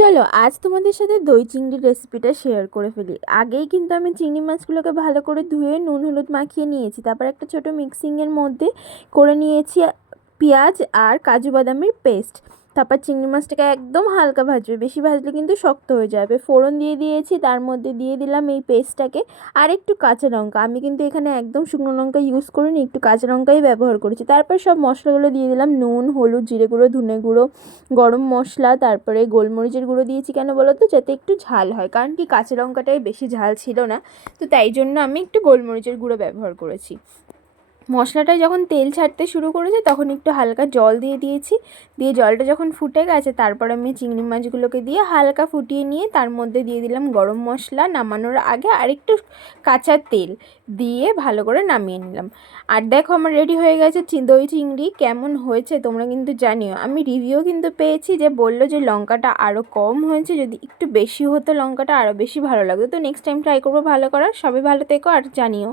চলো আজ তোমাদের সাথে দই চিংড়ির রেসিপিটা শেয়ার করে ফেলি। আগেই কিন্তু আমি চিংড়ি মাছগুলোকে ভালো করে ধুয়ে নুন হলুদ মাখিয়ে নিয়েছি। তারপর একটা ছোট মিক্সিংয়ের মধ্যে করে নিয়েছি পেঁয়াজ আর কাজু বাদামের পেস্ট। তারপর চিংড়ি মাছটাকে একদম হালকা ভাজবে, বেশি ভাজলে কিন্তু শক্ত হয়ে যাবে। ফোড়ন দিয়ে দিয়েছি, তার মধ্যে দিয়ে দিলাম এই পেস্টটাকে আর একটু কাঁচা লঙ্কা। আমি কিন্তু এখানে একদম শুকনো লঙ্কা ইউজ করিনি, একটু কাঁচা লঙ্কাই ব্যবহার করেছি। তারপর সব মশলাগুলো দিয়ে দিলাম, নুন হলুদ জিরে গুঁড়ো ধনে গুঁড়ো গরম মশলা, তারপরে গোলমরিচের গুঁড়ো দিয়েছি। কেন বলো তো, যাতে একটু ঝাল হয়, কারণ কি কাঁচা লঙ্কাটাই বেশি ঝাল ছিল না, তো তাই জন্য আমি একটু গোলমরিচের গুঁড়ো ব্যবহার করেছি। মশলাটায় যখন তেল ছাড়তে শুরু করেছে তখন একটু হালকা জল দিয়ে দিয়েছি। দিয়ে জলটা যখন ফুটে গেছে তারপর আমি চিংড়ি মাছগুলোকে দিয়ে হালকা ফুটিয়ে নিয়ে তার মধ্যে দিয়ে দিলাম গরম মশলা, নামানোর আগে আরেকটু কাঁচা তেল দিয়ে ভালো করে নামিয়ে নিলাম। আর দেখো আমার রেডি হয়ে গেছে দই চিংড়ি। কেমন হয়েছে তোমরা কিন্তু জানিও। আমি রিভিউ কিন্তু পেয়েছি যে বললো যে লঙ্কাটা আরও কম হয়েছে, যদি একটু বেশি হতো লঙ্কাটা আরও বেশি ভালো লাগতো। তো নেক্সট টাইম ট্রাই করবো ভালো করার। সবাই ভালো থেকো আর জানিও।